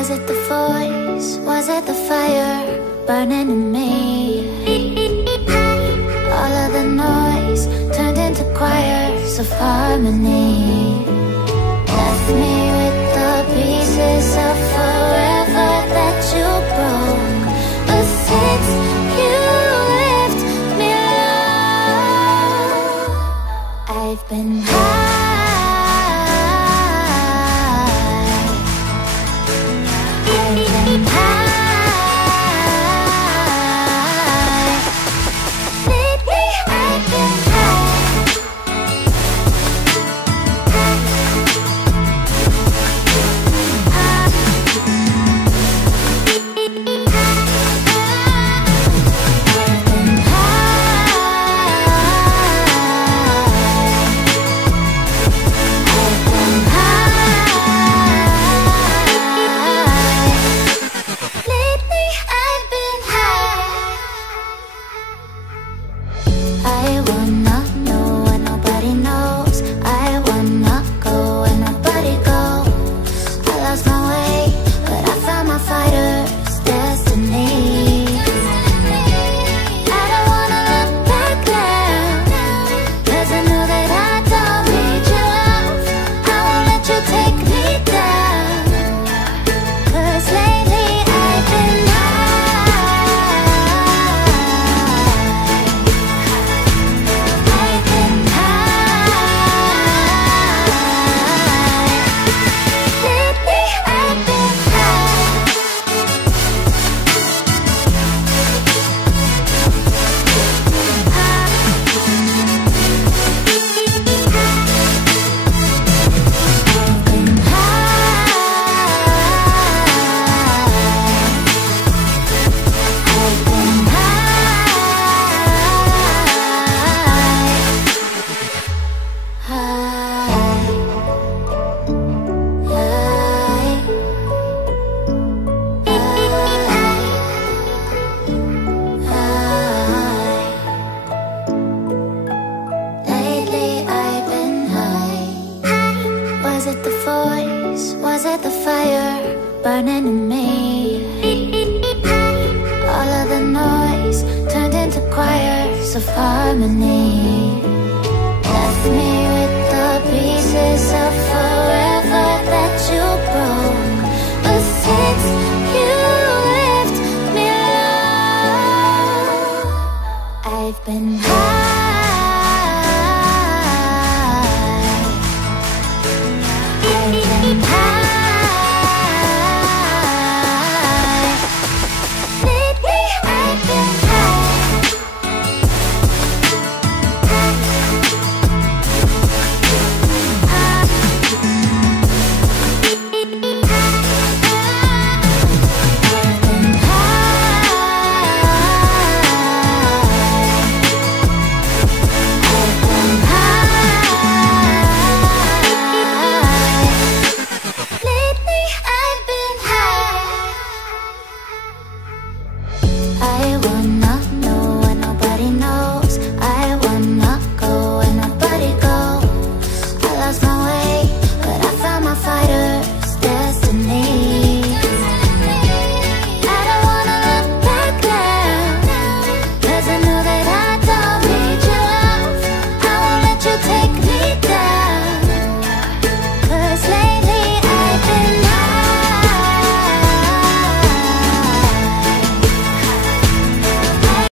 Was it the voice? Was it the fire burning in me? All of the noise turned into choirs of harmony. Left me with the pieces of forever that you broke. But since you left me alone, I've been high. Burning in me. All of the noise turned into choirs of harmony. Left me with the pieces of forever